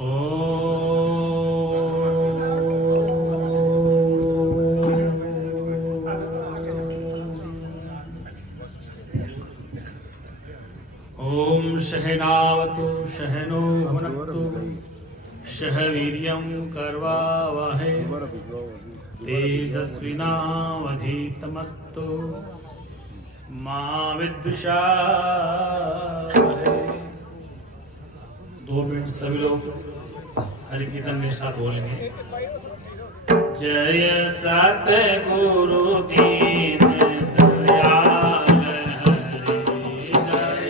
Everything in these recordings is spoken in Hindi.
ओम सहनावतु सहनो भुनक्तु सह वीर्यं कर्वावहै तेजस्विनावधीतमस्तु मा विद्विषावहै। 2 मिनट सभी लोग हरि कीर्तन के साथ बोलेंगे। जय सतगुरु दीन दयाल हरि, जय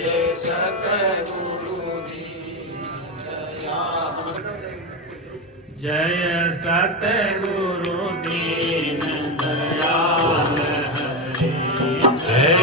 सतगुरु दीन दयाल, जय सतगुरु दीन दयाल हरि, जय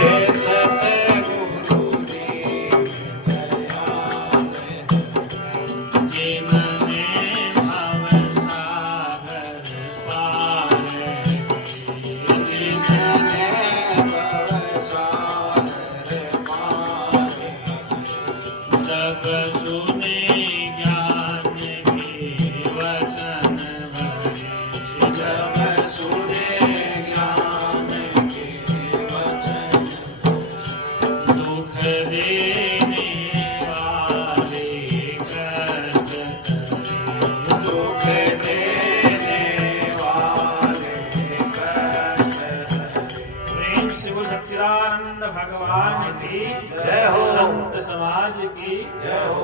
भगवान की जय हो, संत समाज की जय हो,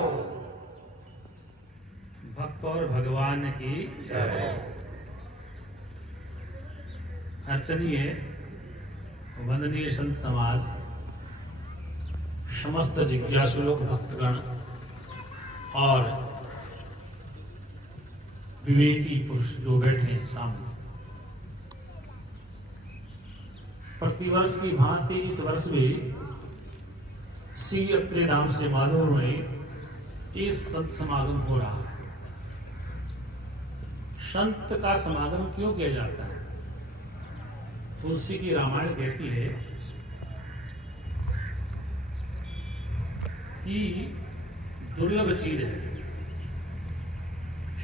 भक्त और भगवान की जय हो। अर्चनीय वंदनीय संत समाज, समस्त जिज्ञासु लोग, भक्तगण और विवेकी पुरुष जो बैठे हैं सामने, प्रतिवर्ष की भांति इस वर्ष भी श्री अत्रे नाम से माधव में इस संत समागम हो रहा है। संत का समागम क्यों किया जाता है? तुलसी की रामायण कहती है कि दुर्लभ चीज है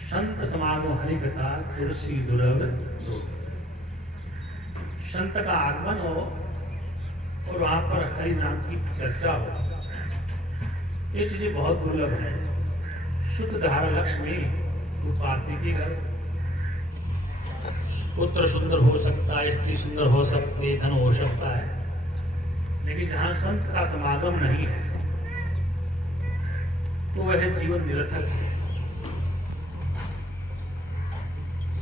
संत समागम हरिकथा तुलसी दुर्लभ। संत का आगमन हो और वहां पर हरि नाम की चर्चा हो, ये चीजें बहुत दुर्लभ है। शुद्ध धारा लक्ष्मी उपाधि की घर, पुत्र सुंदर हो सकता है, स्त्री सुंदर हो सकती है, धन हो सकता है, लेकिन जहां संत का समागम नहीं है तो वह जीवन निरर्थक है।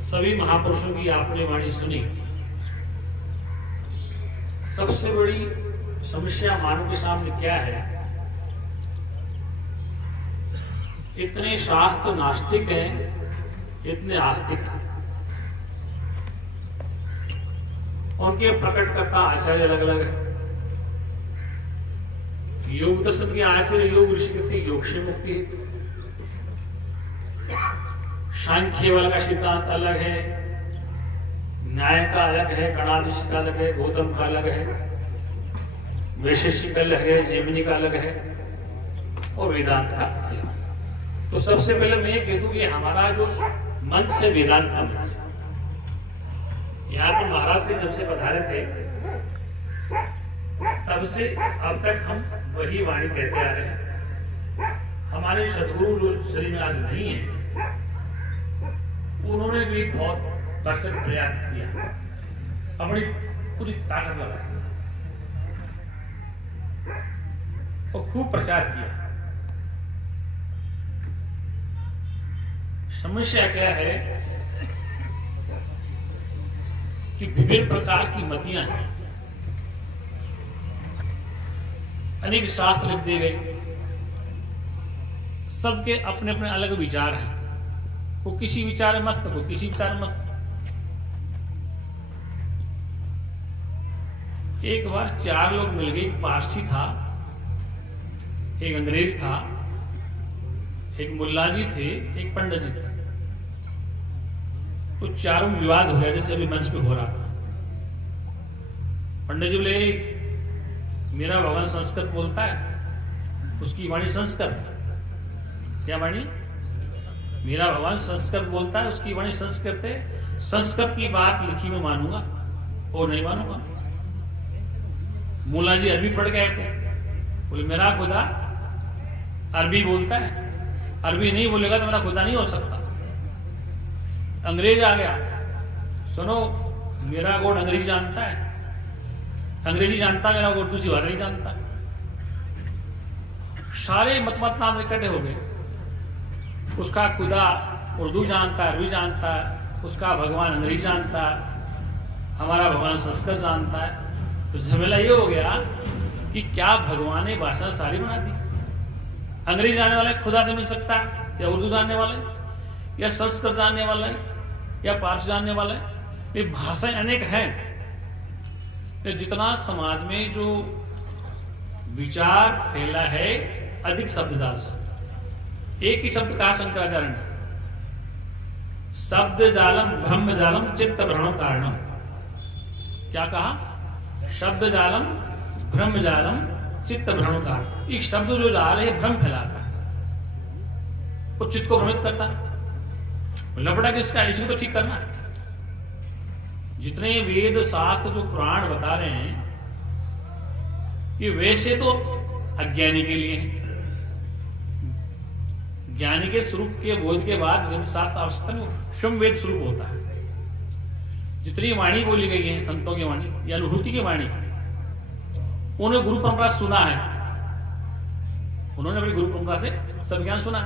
सभी महापुरुषों की आपने वाणी सुनी। सबसे बड़ी समस्या मानव के सामने क्या है? इतने शास्त्र नास्तिक हैं, इतने आस्तिक हैं। उनके प्रकटकर्ता आचार्य अलग अलग है। योग दर्शन के आचार्य योग ऋषि कहते योग से मुक्ति है। सांख्य वाला का सिद्धांत अलग है, न्याय का अलग है, गणाधीश का अलग है, गौतम का अलग है, वैशेषिक का अलग है, जैमिनी का अलग है और वेदांत का अलग। तो सबसे पहले मैं ये कह दूं कि हमारा जो मन से वेदांत का मन है, यहाँ पर महाराज जी जब से पधारे थे तब से अब तक हम वही वाणी कहते आ रहे हैं। हमारे सदगुरु जो शरीर में आज नहीं है, उन्होंने भी बहुत दर्शक प्रयास किया, अपनी पूरी ताकत लगाई और खूब प्रचार किया। समस्या क्या है कि विभिन्न प्रकार की मतियां हैं, अनेक शास्त्र लिख दिए गए, सबके अपने अपने अलग विचार हैं। वो किसी विचार में मस्त, को किसी विचार में मस्त। एक बार 4 लोग मिल गए, एक पारसी था, एक अंग्रेज था, एक मुल्ला जी थे, एक पंडित जी थे। तो चारों में विवाद हो गया, जैसे अभी मंच पे हो रहा था। पंडित जी बोले मेरा भगवान संस्कृत बोलता है, उसकी वाणी संस्कृत। क्या वाणी? मेरा भगवान संस्कृत बोलता है, उसकी वाणी संस्कृत है, संस्कृत की बात लिखी में मानूंगा और नहीं मानूंगा। मूला जी अरबी पढ़ गए थे, बोले मेरा खुदा अरबी बोलता है, अरबी नहीं बोलेगा तो मेरा खुदा नहीं हो सकता। अंग्रेज आ गया, सुनो मेरा गॉड अंग्रेजी जानता है, अंग्रेजी जानता है, मेरा गॉड दूसरी भाषा नहीं जानता। सारे मत नाम इकट्ठे हो गए। उसका खुदा उर्दू जानता है, अरबी जानता है, उसका भगवान अंग्रेजी जानता है, हमारा भगवान संस्कृत जानता है। तो झमेला ये हो गया कि क्या भगवान ने भाषा सारी बना दी? अंग्रेजी जानने वाले खुदा से मिल सकता है, या उर्दू जानने वाले, या संस्कृत जानने वाले, या पारसी जानने वाले? ये भाषाएं अनेक हैं। तो जितना समाज में जो विचार फैला है अधिक शब्द जाल से, एक ही शब्द कहा शंकराचार्य ने, शब्द जालम ब्रह्म जालम चित्त भ्रमण कारणम। क्या कहा? शब्द जालम ब्रह्म जालम चित्त भ्रमण कारण। एक शब्द जो जाल है भ्रम फैलाता है, वो चित्त को भ्रमित करता है। लफड़ा किसका? इसी को ठीक करना है। जितने वेद शास्त्र जो पुराण बता रहे हैं, ये वैसे तो अज्ञानी के लिए है। ज्ञानी के स्वरूप के बोध के बाद वेद शास्त्र आवश्यकता नहीं, शुभ वेद स्वरूप होता है। जितनी वाणी बोली गई है संतों की वाणी या अनुभूति की वाणी, उन्होंने गुरु परंपरा सुना है, उन्होंने अपनी गुरु परंपरा से सब ज्ञान सुना,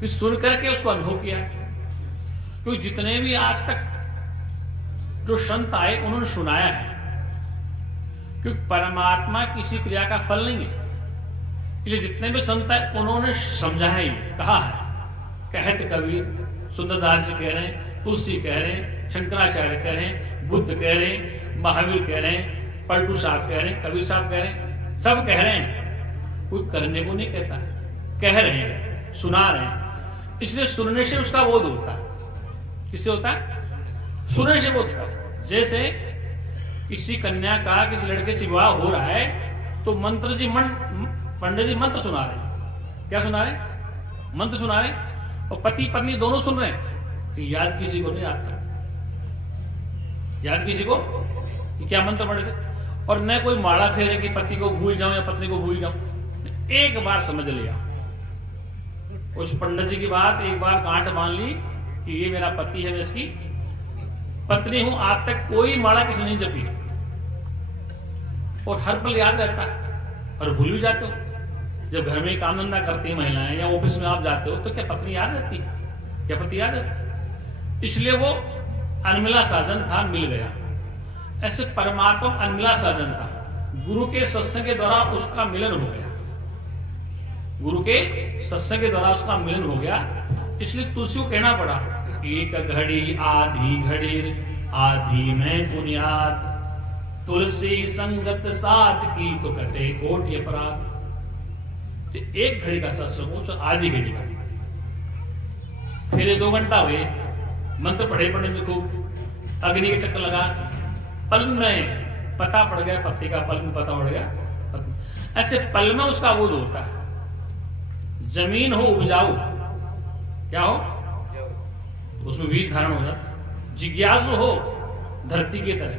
फिर सुन करके उसको अनुभव किया। क्योंकि जितने भी आज तक जो संत आए उन्होंने सुनाया है, क्योंकि परमात्मा किसी क्रिया का फल नहीं है, इसलिए जितने भी संत है उन्होंने समझा है, कहा है। कहते कबीर, सुंदरदास जी कह रहे हैं, तुलसी कह रहे हैं, शंकराचार्य कह रहे हैं, बुद्ध कह रहे हैं, महावीर कह रहे हैं, पलटू साहब कह रहे हैं, कबीर साहब कह रहे हैं, सब कह रहे हैं। कोई करने को नहीं कहता, कह रहे हैं, सुना रहे हैं। इसलिए सुनने से उसका बोध होता है। किससे होता है? सुनने से बोध होता है। जैसे किसी कन्या का किसी लड़के से विवाह हो रहा है, तो मंत्र जी पंडित जी मंत्र सुना रहे हैं। क्या सुना रहे हैं? मंत्र सुना रहे हैं, और पति पत्नी दोनों सुन रहे हैं। तो याद किसी को नहीं आता, याद किसी को क्या मंत्र पढ़े थे, और न कोई माला फेरे कि पति को भूल जाऊं या पत्नी को भूल जाऊं। एक बार समझ लिया उस पंडित जी की बात, एक बार गांठ मान ली कि ये मेरा पति है, मैं इसकी पत्नी हूं। आज तक कोई माला किसी नहीं जपी, और हर पल याद रहता है, और भूल भी जाते हो। जब घर में काम धंधा करती है महिलाएं, या ऑफिस में आप जाते हो, तो क्या पत्नी याद रहती है? क्या पति याद रहती? इसलिए वो अनमिला साजन था, मिल गया। ऐसे परमात्मा अनमिला साजन था, गुरु के सत्संग के द्वारा उसका मिलन हो गया, गुरु के सत्संग के द्वारा उसका मिलन हो गया। इसलिए तुलसी को कहना पड़ा, एक घड़ी आधी घड़ी आधी में बुनियाद, तुलसी संगत साथ की तो कटे कोटि अपराध। तो एक घड़ी का सत्संग हो, आधी घड़ी का, फिर 2 घंटा हुए, मंत्र पढ़े पढ़े खूब, अग्नि के चक्कर लगा, पल में पता पड़ गया, पत्ती का पल में पता पड़ गया। ऐसे पल में उसका बोध होता है। जमीन हो उपजाऊ, क्या हो? उसमें बीज धारण हो जाता। जिज्ञासु हो धरती की तरह,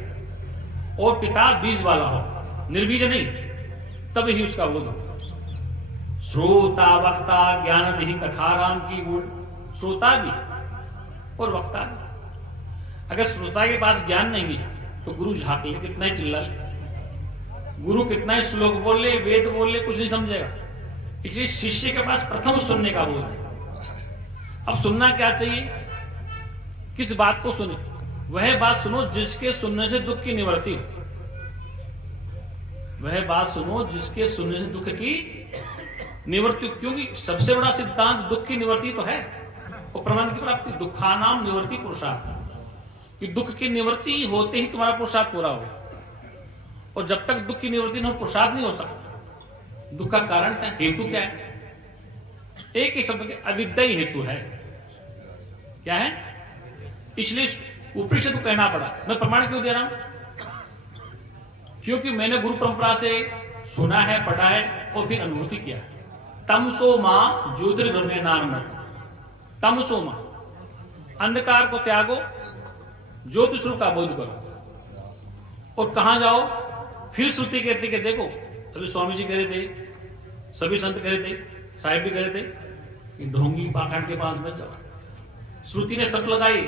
और पिता बीज वाला हो, निर्बीज नहीं, तब ही उसका बोध हो। श्रोता वक्ता ज्ञान दही कथा राम की गुण। श्रोता भी और वक्ता भी। अगर श्रोता के पास ज्ञान नहीं है तो गुरु झांक ले, कितना ही चिल्ला ले, गुरु कितना ही श्लोक बोल ले, वेद बोल ले, कुछ नहीं समझेगा। इसलिए शिष्य के पास प्रथम सुनने का बोध है। अब सुनना क्या चाहिए? किस बात को सुने? वह बात सुनो जिसके सुनने से दुख की निवृत्ति हो। वह बात सुनो जिसके सुनने से दुख की निवृत्ति, क्योंकि सबसे बड़ा सिद्धांत दुख की निवृत्ति तो है, और प्रमाण की प्राप्ति। दुखानाम निवृत्ति पुरुषार्थ, कि दुख की निवृत्ति होते ही तुम्हारा पुरुषार्थ पूरा होगा, और जब तक दुख की निवृत्ति न हो पुरुषार्थ नहीं हो सकता। दुख का कारण क्या? हेतु क्या है? एक ही शब्द के अविद्या ही हेतु है। क्या है? इसलिए उपनिषद को कहना पड़ा। मैं प्रमाण क्यों दे रहा हूं? क्योंकि मैंने गुरु परंपरा से सुना है, पढ़ा है, और फिर अनुभूति किया। तमसो मां ज्योतिर्गमय नानमत, तमसोमा, अंधकार को त्यागो, ज्योति स्वरूप का बोध करो। और कहां जाओ? फिर श्रुति कहती कि देखो, अभी स्वामी जी कह रहे थे, सभी संत कह रहे थे, साहिब भी कह रहे थे कि ढोंगी पाखंड के पास मत जाओ। श्रुति ने शर्त लगाई,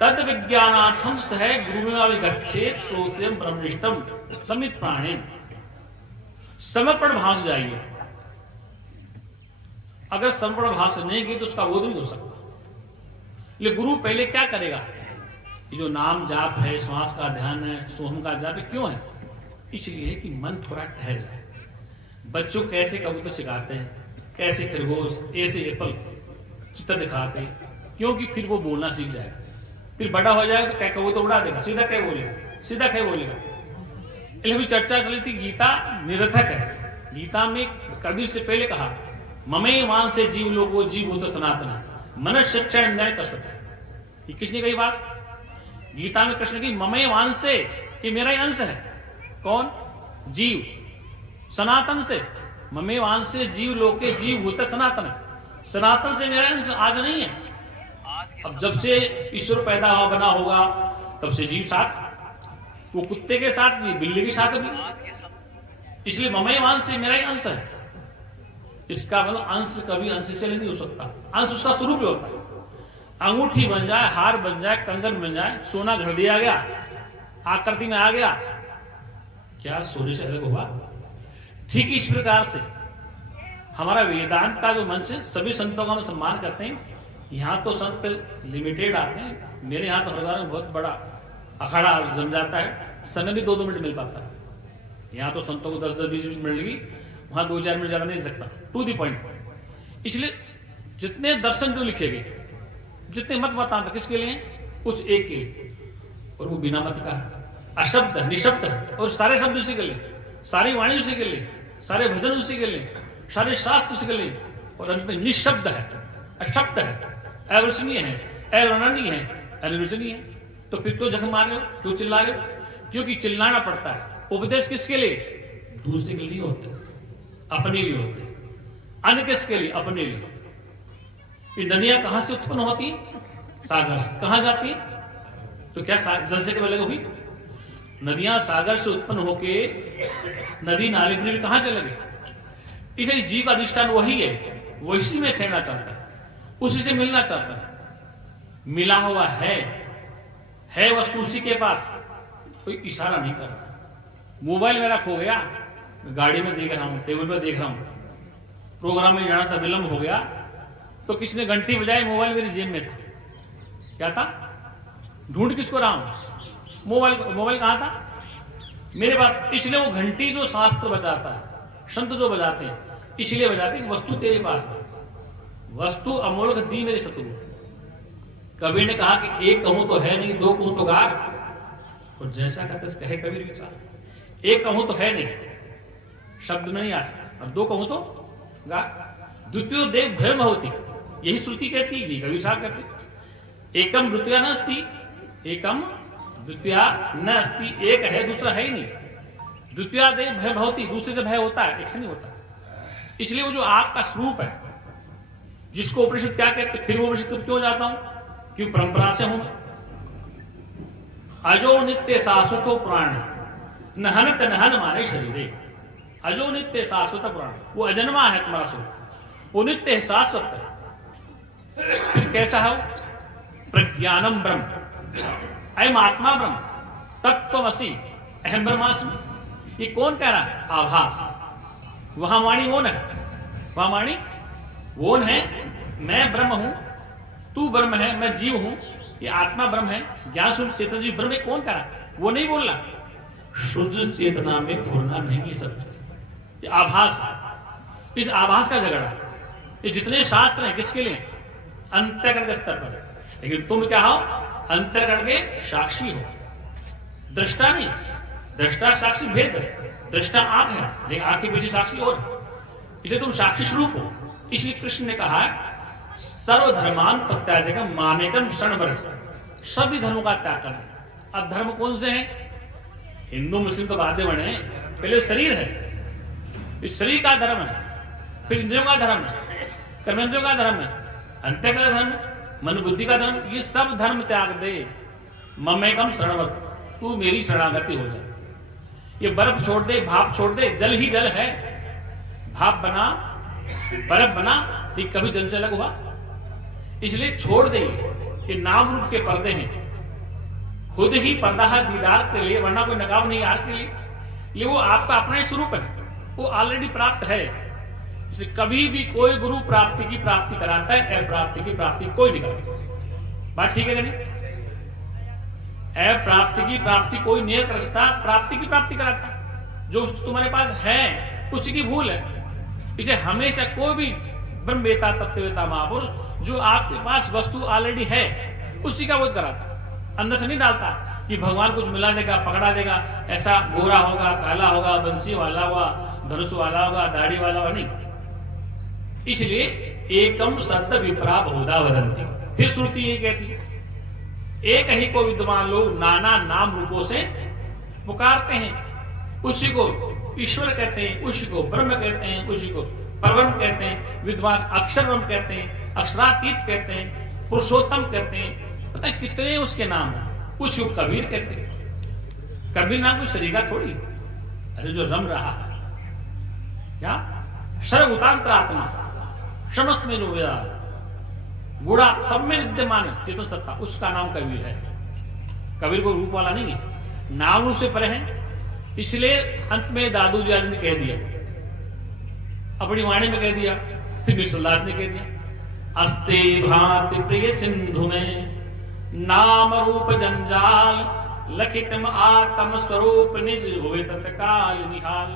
तद विज्ञानार्थम सह गुरुगच्छेत श्रोत्रम ब्रह्मनिष्ठम समित प्राणेन। समर्पण भाव से जाइए। अगर समर्पण भाव से नहीं गई तो उसका बोध नहीं हो सकता। लेकिन गुरु पहले क्या करेगा? ये जो नाम जाप है, श्वास का ध्यान है, सोहम का जाप है, क्यों है? इसलिए कि मन थोड़ा ठहर जाए। बच्चों कैसे कबूतर सिखाते हैं, कैसे खरगोश, ऐसे एप्पल चित्र दिखाते हैं, क्योंकि फिर वो बोलना सीख जाएगा। फिर बड़ा हो जाएगा तो क्या कबूतर उड़ा देगा, सीधा क्या बोलेगा, सीधा क्या बोलेगा। इसलिए अभी चर्चा चली थी, गीता निरर्थक है। गीता में कबीर से पहले कहा, ममे मान से जीव लोगो जीव हो तो सनातन, मनुष्य शिक्षण न्याय कर सकते। ये किसने कही बात? गीता में कृष्ण की ममे मान से, ये मेरा ही अंश है। कौन? जीव। सनातन से, ममे वांश से जीव लोके जीव होता सनातन है। सनातन से मेरा अंश आज नहीं है। अब जब से ईश्वर पैदा हुआ बना होगा तब से जीव साथ, वो कुत्ते के साथ भी, बिल्ली के साथ भी। इसलिए ममे वांश से मेरा ही अंश है। इसका मतलब अंश कभी अंश से नहीं हो सकता। अंश उसका स्वरूप ही होता है। अंगूठी बन जाए, हार बन जाए, कंगन बन जाए, सोना घर दिया गया, आकृति में आ गया, क्या सोने से अलग हुआ? ठीक इस प्रकार से हमारा वेदांत का जो मंच, सभी संतों का हम सम्मान करते हैं। यहाँ तो संत लिमिटेड आते हैं, मेरे यहाँ तो हरिद्वार में बहुत बड़ा अखाड़ा जम जाता है, समय भी 2-2 मिनट मिल पाता है। यहाँ तो संतों को 10-10, 20-20 मिनट लगी, वहां 2-4 मिनट ज्यादा नहीं सकता, टू दी पॉइंट। इसलिए जितने दर्शन जो लिखे गए, जितने मत बताते किसके लिए? उस एक के लिए। और वो बिना मत का अशब्द निशब्द है, और सारे शब्द उसी के लिए, सारी वाणी उसी के लिए, सारे भजन उसी के लिए, सारे शास्त्र उसी के लिए, और अंत में निशब्द है, अशब्द है, अवर्णनीय है, अवर्णनीय है, अनिर्वचनीय है। तो फिर तो जख मार रहे हो, तो चिल्ला रहे हो, क्योंकि चिल्लाना पड़ता है। उपदेश किसके लिए? दूसरे के लिए होते, अपने लिए होते। अन्य किसके लिए? अपने लिए। ये नदियां कहां से उत्पन्न होती? सागर से। कहां जाती? तो क्या जल से क्या लगेगी? नदियां सागर से उत्पन्न होके नदी नाले में कहां चले गए? इसलिए जीव का अधिष्ठान वही है, वही में ठहरना चाहता है, उसी से मिलना चाहता है। मिला हुआ है वस्तु उसी के पास, कोई इशारा नहीं कर रहा। मोबाइल मेरा खो गया, गाड़ी में देख रहा हूं, टेबल पर देख रहा हूं, प्रोग्राम में जाना था, विलंब हो गया, तो किसने घंटी बजाई? मोबाइल मेरी जेब में था। क्या था? ढूंढ किसको रहा हूं? मोबाइल कहां था? मेरे पास। इसलिए वो घंटी जो शास्त्र बजाता है, संत जो बजाते हैं, इसलिए बजाते हैं, वस्तु तेरे पास है। वस्तु अमोलक दी मेरे सतगुरु। कबीर ने कहा कि एक कहूं तो है नहीं, 2 कहूं तो गार। और जैसा कहते कहे कबीर विचार, एक कहूं तो है नहीं, शब्द में नहीं आ सकता, और 2 कहूं तो गार। द्वितीय देव भयम होती, यही श्रुति कहती है, कबीर साहब कहते। एकम द्वितीय न अस्ति, एकम द्वितीय न अस्ति, एक है दूसरा है ही नहीं। द्वितीय देव भय भवती, दूसरे से भय होता है, एक से नहीं होता। इसलिए वो जो आपका स्वरूप है, जिसको उपनिषद क्या कहते, फिर वो उपनिषद क्यों जाता हूं? क्यों? परंपरा से हूं। अजो नित्य शाश्वतो प्राण, नहनत नहन माने शरीरे। अजो नित्य शाश्वत प्राण, वो अजन्मा है तुम्हारा स्वरूप, वो नित्य शाश्वत है। फिर कैसा है? प्रज्ञानम ब्रह्म, अयम आत्मा ब्रह्म, तत्त्वमसि अहम ब्रह्मास्मि। ये कौन कह रहा है? आभास। वहां वाणी कौन है? वहां वाणी कौन है? मैं ब्रह्म हूं, तू ब्रह्म है, मैं जीव हूं, ये आत्मा ब्रह्म है, ज्ञान स्वरूप चेतन जीव ब्रह्म। कौन कह रहा है? वो नहीं बोल रहा। शुद्ध चेतना में फुरना नहीं मिल सकता। ये आभास है। इस आभास का झगड़ा, ये जितने शास्त्र हैं किसके लिए? अंतःकरण के स्तर पर। लेकिन तुम क्या हो? अंतःकरण के साक्षी हो, दृष्टा नहीं। दृष्टा साक्षी भेद है। दृष्टा आंख है, लेकिन आंख के पीछे साक्षी और, इसलिए तुम साक्षी स्वरूप हो। इसलिए कृष्ण ने कहा सर्वधर्मान प्रत्याजक मामेकम शरण वर्ष, सभी धर्मों का त्याग करना। अब धर्म कौन से हैं? हिंदू मुस्लिम तो बाद में बने, पहले शरीर है, इस शरीर का धर्म है, फिर इंद्रियों का धर्म है, कर्मेंद्रियों का धर्म है, अंतःकरण धर्म, मन बुद्धि का धर्म, ये सब धर्म त्याग दे। ममेकम शरणवत, तू मेरी शरणागति हो जा। ये बर्फ छोड़ दे, भाप छोड़ दे, जल ही जल है। भाप बना, बर्फ बना, ये कभी जल से अलग हुआ? इसलिए छोड़ दे, ये नाम रूप के पर्दे हैं। खुद ही पर्दा है दीदार के लिए, वरना कोई नकाब नहीं यार के लिए। वो आपका अपना ही स्वरूप है, वो ऑलरेडी प्राप्त है। इसलिए कभी भी कोई गुरु प्राप्ति की प्राप्ति कराता है, अप्राप्ति की प्राप्ति कोई नहीं कराता। बात ठीक है कि नहीं? अप्राप्ति की प्राप्ति कोई नहीं करता, प्राप्ति की प्राप्ति कराता। जो तुम्हारे पास है उसी की भूल है। इसलिए हमेशा कोई भी ब्रह्मवेता तत्ववेता महापुरुष जो आपके पास वस्तु ऑलरेडी है उसी का बोध कराता, अंदर से नहीं डालता कि भगवान कुछ मिला देगा, पकड़ा देगा, ऐसा गोरा होगा, काला होगा, बंसी वाला होगा, धनुष वाला होगा, दाढ़ी वाला होगा, नहीं। इसलिए एकम सत्य विप्रा बहुधा वदंती। फिर श्रुति ये कहती है एक ही को विद्वान लोग नाना नाम रूपों से पुकारते हैं। उसी को ईश्वर कहते हैं, उसी को ब्रह्म कहते हैं, उसी को परब्रह्म कहते हैं, विद्वान अक्षर ब्रह्म कहते हैं, अक्षरातीत कहते हैं, पुरुषोत्तम कहते हैं। पता है कितने उसके नाम हैं। उसी को कबीर कहते हैं। कबीर नाम कोई शरीका थोड़ी, अरे जो रम रहा है क्या सर्वभूतांतरात्मा, समस्त में जो गुड़ा सब में विद्यमान है चेतन सत्ता, उसका नाम कबीर है। कबीर को रूप वाला नहीं है, नाम रूप से परे है। इसलिए अंत में दादू जी ने कह दिया, अपनी वाणी में कह दिया, फिर विश्वदास ने कह दिया, अस्ते भांति प्रिय सिंधु में नाम रूप जंजाल, लखितम आत्म स्वरूप निज हुए तत्काल निहाल।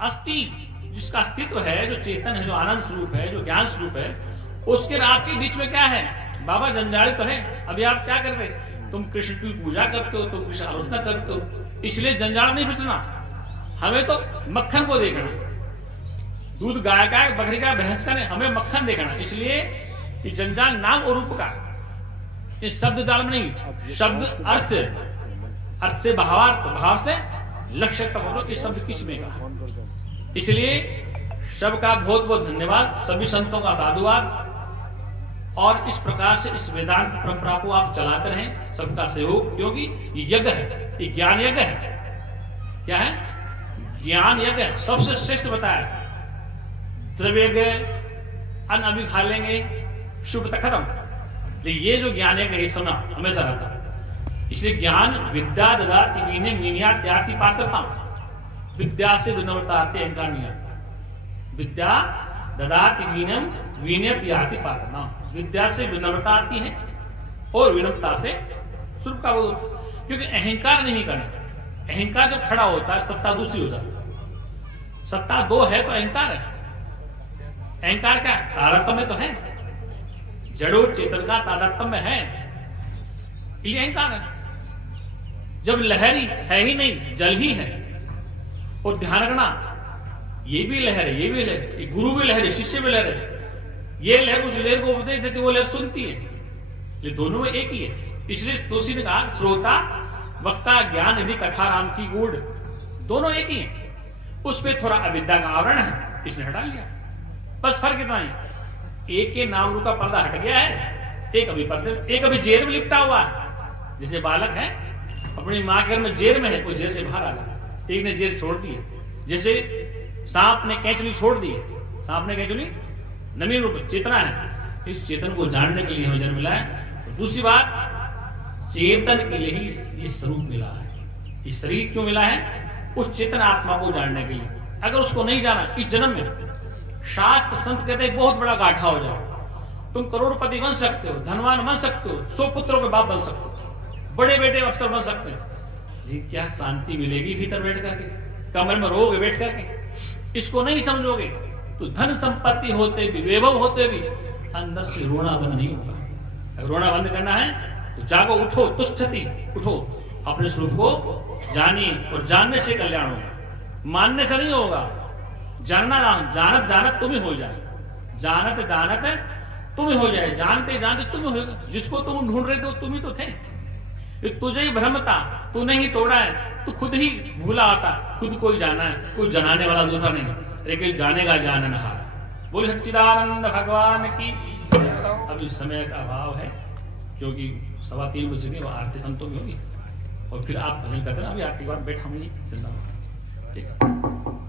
अस्थि जिसका अस्तित्व है, जो चेतन है, जो आनंद स्वरूप है, जो ज्ञान स्वरूप है, उसके रात के बीच में क्या है? बाबा जंजाल तो है। अभी आप क्या कर रहे? तुम कृष्ण की पूजा करते हो, तुम कृष्ण आलोचना करते हो, इसलिए जंजाल नहीं फंसना। हमें तो मक्खन को देखना, दूध गाय का, बकरी का, भैंस का नहीं, हमें मक्खन देखना। इसलिए ये जंजाल नाम और रूप का, ये शब्द दाल में नहीं, शब्द अर्थ से भावार्थ, भाव से लक्ष्य तक, ये शब्द किस में का। इसलिए सबका बहुत बहुत धन्यवाद, सभी संतों का साधुवाद। और इस प्रकार से इस वेदांत परंपरा को आप चलाते रहें, सबका सहयोग, क्योंकि ये यज्ञ है, ये ज्ञान यज्ञ है। क्या है? ज्ञान यज्ञ है, सबसे श्रेष्ठ बताया। द्रव्य यज्ञ अन्न अभी खा लेंगे, शुभ तक खत्म। ये जो ज्ञान यज्ञ है, समय हमेशा रहता है। इसलिए ज्ञान विद्या ददाति वीने मीनियात्याति पात्रता, विद्या से विनम्रता आती है, अहंकार नहीं आता। विद्या ददाति वीनम वीनयाति पात्रता, विद्या से विनम्रता आती है और विनम्रता से स्वरूप का बोध होता है। क्योंकि अहंकार नहीं करना, अहंकार जब खड़ा होता है सत्ता दूसरी हो जाती है। सत्ता दो है तो अहंकार है। अहंकार क्या? तारतम्य तो है, जड़ और चेतन का तारतम्य है, ये अहंकार है। जब लहरी है ही नहीं, जल ही है। और ध्यान रखना, ये भी लहर है, ये भी लहर, ये गुरु भी लहर है, शिष्य भी लहर है। ये लहर उस लहर को उपदेश देती, वो लहर सुनती है। ये दोनों में एक ही है। इसलिए तुलसी ने कहा श्रोता वक्ता ज्ञान यदि कथा राम की गूढ़, दोनों एक ही है। उस पर थोड़ा अविद्या का आवरण है, इसने हटा लिया, बस फर्क इतना ही। एक के नाम रूप का पर्दा हट गया है, एक अभी पर्दे, एक अभी जेल में लिपटा हुआ है। जैसे बालक है अपनी मां के घर में जेल में है, वो जेल से बाहर आ गया, एक ने जेल छोड़ दी। जैसे सांप ने कैचुली छोड़ दी, सांप ने कैचुली नवीन रूप चेतना है। इस चेतन को जानने के लिए हमें जन्म मिला है। तो दूसरी बात, चेतन के लिए ही ये स्वरूप मिला है, ये शरीर क्यों मिला है? उस चेतन आत्मा को जानने के लिए। अगर उसको नहीं जाना इस जन्म में, शास्त्र संत कहते हैं बहुत बड़ा गाढ़ा हो जाओ, तुम करोड़पति बन सकते हो, धनवान बन सकते हो, 100 पुत्रों के बाप बन सकते हो, बड़े बेटे अफसर बन सकते हो, लेकिन क्या शांति मिलेगी भीतर बैठ करके? कमरे में रोगे बैठ करके, इसको नहीं समझोगे तो धन संपत्ति होते भी, वैभव होते भी, अंदर से रोना बंद नहीं होगा। अगर रोना बंद करना है तो जागो, उठो, तुष्टति, उठो, अपने स्वरूप को जानिए। और जानने से कल्याण होगा, मानने से नहीं होगा। जानना, जानत जानत तुम ही हो जाए, जानत जानत तुम ही हो जाए, जानते जानते तुम ही होगा। जिसको तुम ढूंढ रहे थे तुम ही तो थे, तुझे ही भ्रम था, तूने ही तोड़ा है, तू खुद ही भूला आता। खुद कोई जाना है, कोई जनाने वाला दूसरा नहीं, लेकिन जानेगा जाननहार। बोले सच्चिदानंद भगवान की। अभी समय का अभाव है, क्योंकि 3:15 बज गए, आरती संतों की होगी, और फिर आप भजन करते ना। अभी आरती के बाद बैठा हूँ, ठीक है।